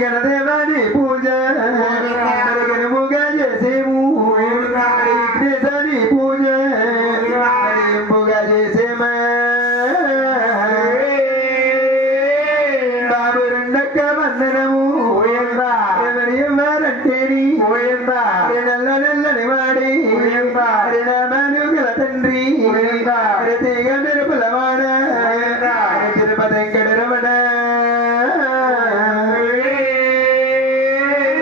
గణదేవాని పూజ గణముగా చేసేము విఘ్నేశాని పూజ ఎంపుగా చేసేమా బాబు రెండక్క వందనము ఎవరి ఇవ్వాలంటేని నల్ల నల్లని వాడి నామాను గల తండ్రి తీగ మెరుపులవాడ తిరుపతి వెంకటరమణ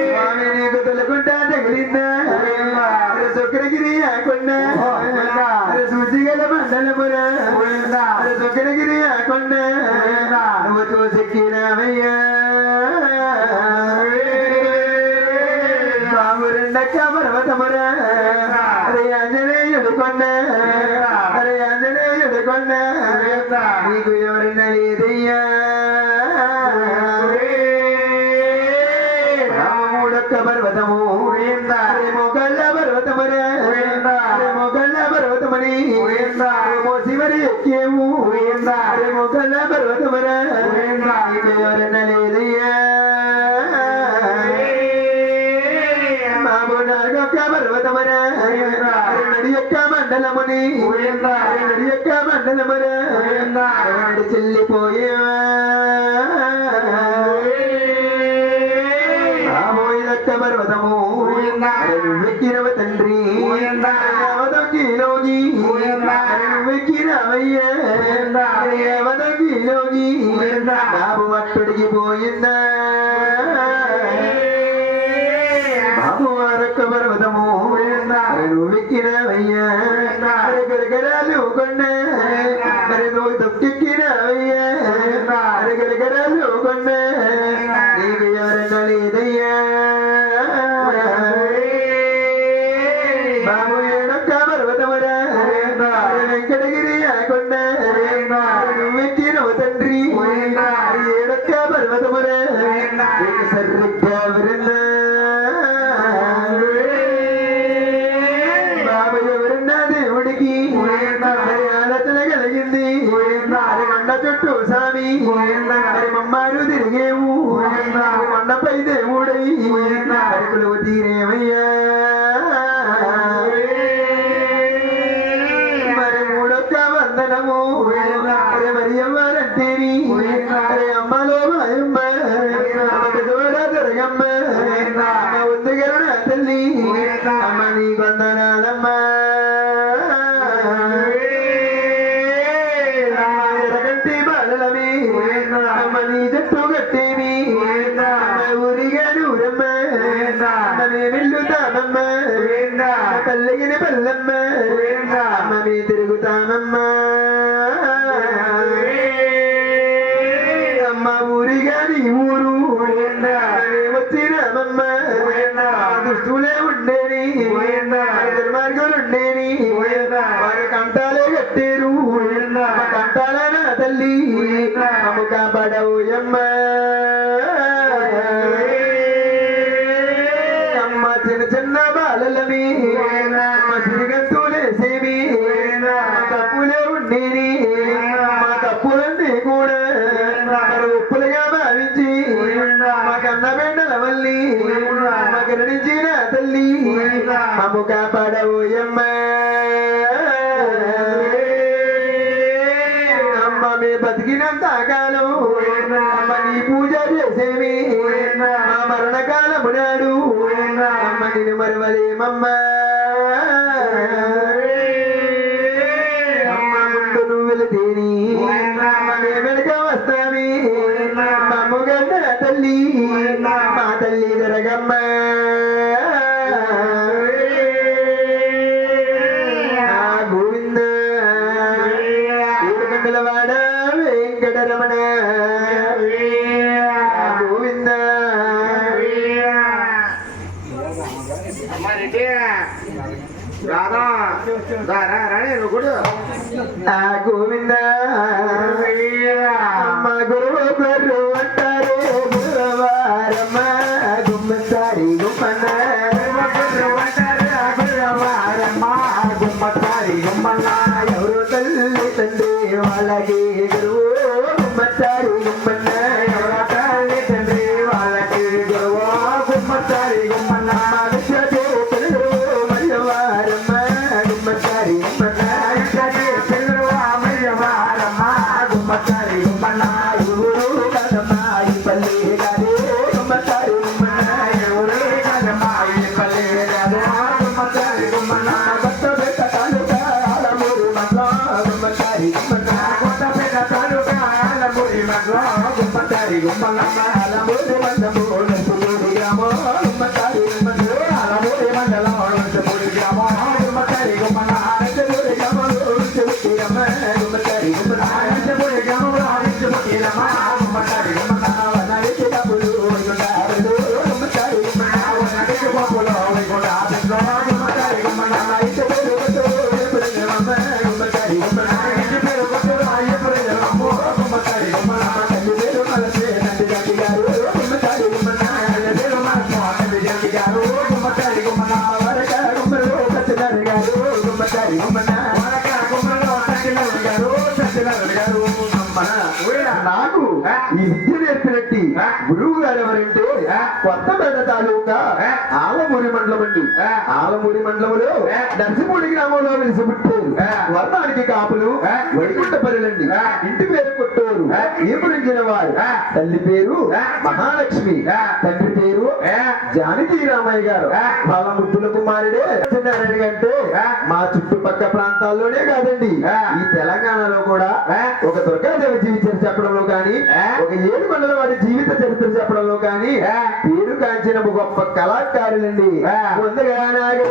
స్వామి నీకు తొలకుంటా తగిలిందా శుక్రగిరి ఆకొండ సూచిగల మండలముర శుక్రగిరి ఆకొండ నువ్వు చూసిక్కినామయ్యా బాబు రెండక్క పర్వతముర అరే ఆంజనేయుడు కొండ అరే ఆంజనేయుడు కొండ నీకు ఎవరన్నా లేదయ్యా మూడొక్క పర్వతము మొగళ్ళ పర్వతముర మొగళ్ళ పర్వతమని శివరి ఎక్కేము మొగళ్ళ పర్వతముర నీకు ఎవరన్నా లేదయ్యా నాగొక్క పర్వతముర నడి యొక్క మండలముని నడి యొక్క మండలముర నడి చెల్లిపోయేవా రామోయిదక్క పర్వతము వెక్కినవ తండ్రి అవదగిలోగి వెక్కినవయ్యా అవదగిలోగి బాబు అక్కడికి పోయిందా పర్వతము వెక్కినవయ్యా గరగరాలు కొండ మరి నువ్వు తొక్కెక్కినవయ్యా గరగరాలు కొండ నీకు ఎవరన్నా లేదయ్యా బాబు ఏడొక్క పర్వతమురా వెంకటగిరి కొండ వెక్కినవ తండ్రి ఏడొక్క పర్వతమురా సరిగ్గా విరిందా ఆలోచన కలిగింది కొండ చుట్టూ స్వామి మమ్మారు తిరిగేము కొండపై దేవుడై అడుగులు తీరేమయ్యా మరి మూడొక్క వందనము మరి ఎవ్వరంటేని అమ్మలో మాయమ్మ తోడ దొరగమ్మ ఉంది గరుడ తల్లి అమ్మ నీ వందనాలమ్మా నీ జట్టు కట్టేమి ఊరిగా నూరమ్మ వెళ్ళుతామమ్మ పల్లెగిన పల్లెమ్మ అమ్మ మీ తిరుగుతామమ్మ అమ్మ ఊరిగా నీ ఊరు వచ్చినామమ్మ దుష్టులే ఉండేని దుర్మార్గులు ఉండేని వారి కంటాలే కట్టేరు కంటాలన తల్లి అమ్ము కాపాడవుయమ్మ అమ్మ చిన్న చిన్న బాలలని అమ్మ సిరిగంతులేసేమి తప్పులే ఉండేని మా తప్పులన్నీ కూడా ఉప్పులుగా భావించి మా కన్న బిడ్డల వల్లి మా కరుణించిన తల్లి అమ్ము కాపాడవుయమ్మ బతికినంత కాలం అమ్మ నీ పూజ చేసేవి మా మరణకాలము నాడు అమ్మ నేను మరవలేమమ్మ అమ్మ ముందు నువ్వు వెళితేని అమ్మ నే వెనుక వస్తావి అమ్మగన్న తల్లి మా తల్లి జరగమ్మ గోవింద ఏడుగంటలవాడ వెంకటరమణ గోవింద గోవింద అమ్మ గురువు గురు అంటారు గురువారమ్మ గుమ్మసారి గుమ్మన్న గురువారమ్మ గుమ్మసారి గుమ్మన్న ఎవరు తల్లి తండ్రి వాళ్ళకి గురువు గుమ్మసారి గుమ్మన్న ఎవరు తల్లి తండ్రి వాళ్ళకి గుమ్మలమ్మ అలమూరి మండము నర్సుపూడి గ్రామం గుమ్మకారి గుమ్మలు అలమూరి మండలం నర్సుపూడి గ్రామం గుమ్మకారి గుమ్మల నర్సుపూడి గ్రామం నర్సుపూడిరమ్మ గుమ్మకారి గుమ్మల నర్సుపూడి గ్రామం నర్సుపూడిరమ్మ గుమ్మకారి గుమ్మల వనరికి డబ్బులు వైకుంఠాలు గుమ్మకారి గుమ్మల వనరికి పప్పులు వైకుంఠాలు గుమ్మకారి గుమ్మల అయితే పేరు కొట్టు ఎప్పుడమ్మ గుమ్మకారి గుమ్మల అయితే పేరు కొట్టు ఎప్పుడమ్మ గుమ్మకారి గుమ్మల తల్లి పేరు మలసే తండ్రి తండ్రి గారు గుమ్మకారి గుమ్మల తల్లి పేరు మలసే తండ్రి తండ్రి గారు గుమ్మకారి గుమ్మల వరక గుమ్మలో సత్యనారాయణ గారు గుమ్మకారి గుమ్మల వరక గుమ్మలో సత్యనారాయణ గారు నాకు ఈ విద్య నేర్పినట్టు గురువు గారు ఎవరంటే కొత్తపేట తాలూకా ఆలమూరి మండలం అండి. ఆలమూరి మండలంలో నర్సిపూడి గ్రామంలో వెలిసి పుట్టారు. వర్ణానికి కాపులు వైకుంఠపల్లండి. ఇంటి పేరు కొట్టూరు. ఏపురించిన వారు తల్లి పేరు మహాలక్ష్మి, తండ్రి పేరు జానకి రామయ్య గారు. వాళ్ళ ముద్దుల కుమారుడే సత్యనారాయణ అంటే మా చుట్టుపక్కల ప్రాంతాల్లోనే కాదండి, ఈ తెలంగాణలో కూడా ఒక దుర్గాదేవి జీవిత చెప్పడంలో కానీ, ఒక 7 మండలం వారి జీవిత చరిత్ర చెప్పడంలో కానీ పేరు కాంచిన గొప్ప కళాకారులండి. ముందుగా నాకు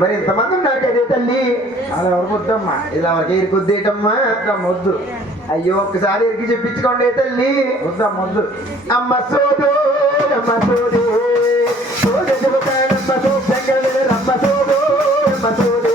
మరి ఇంతమంది ఉన్నారు కదే తల్లి, అలా ఎవరికొద్దమ్మా, ఇలా వరకే ఇరుకొద్దేటమ్మా మొద్దు. అయ్యో ఒక్కసారి ఇరికి చెప్పించుకోండి తల్లి. వద్దా మొద్దు. అమ్మ సోదు అమ్మ సోదు సోదు చెబుతానమ్మ సోదు రమ్మ సోదు అమ్మ సోదు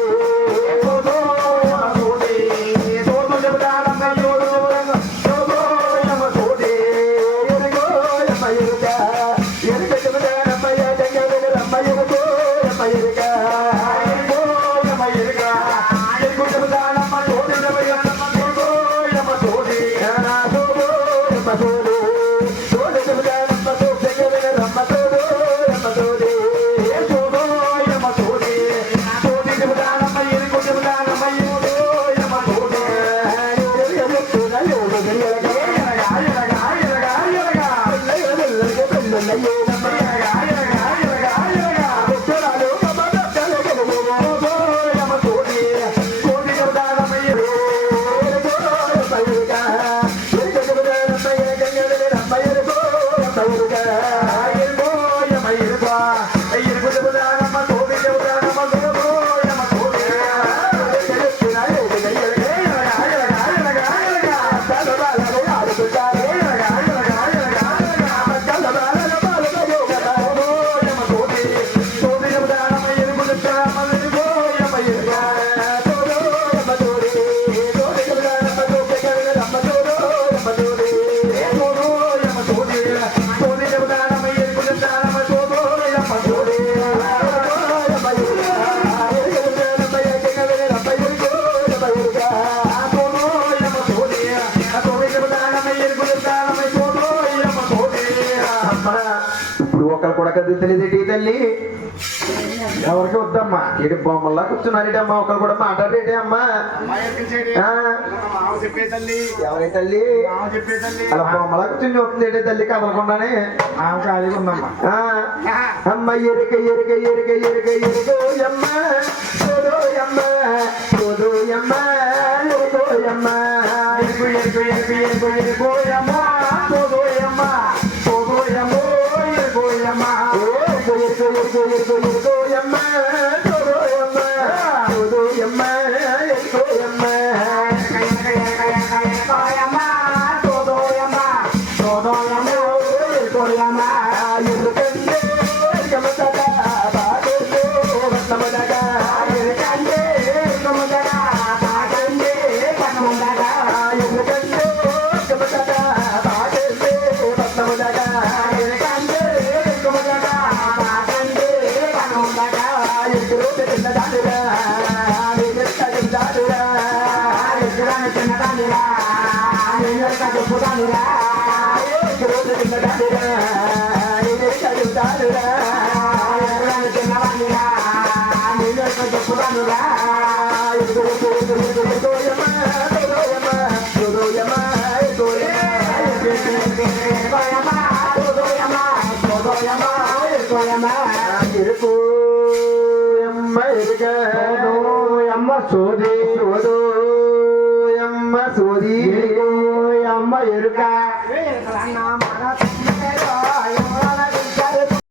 కూడా కదిలితలేదేటి తల్లి ఎవరికి వద్దమ్మా ఇటు బొమ్మల్లా కూర్చున్నారేటి అమ్మా ఒకరు కూడా మాట్లాడేటి అమ్మా చెప్పే తల్లి ఎవరి తల్లి చెప్పే తల్లి అలా బొమ్మలా కూర్చుని చూస్తుంది తల్లి కదలకుండానే ఆమె ఖాళీగా ఉందమ్మా అమ్మ ఎరుక ఎరుక ఎరుక ఎరుక ఎరుకోయమ్మ సోదోయమ్మ సోదోయమ్మ ఎరుకోయమ్మ ఎరుకు ఎరుకు ఎరుకు ఎరుకు ఎరుకోయమ్మ సోదోయమ్మ సోదోయమ్మ ఎరుకోయమ్మ ఎరుక ఎరుక ఎరుక ఎరుక ఎరుకోయమ్మ సోదోయమ్మ సోదోయమ్మ ఎరుకోయమ్మ ఎరుకోయమ్మ సోదోయమ్మ సోదోయమ్మ ఎరుకోయమ్మ ఎరుకంటే గమతట బాగోతో వత్తమదట ఎరుకంటే గమతట బాగంటే పనముందట ఎరుకంటే గమతట బాగోతో వత్తమదట ఎరుకంటే గమతట బాగంటే పనముందట ఎరుకు తిన్నదాడురా ఎరుకదాడురా ఎరుకని చిన్నదానిరా ఎరుక చెప్పుదానిరా ఎరుకు తిన్నదాడురా ఎరుకదాడురా ఎరుకని చిన్నదానిరా ఎరుక చెప్పుదానిరా అమ్మ సోది సోది అమ్మ ఎరుక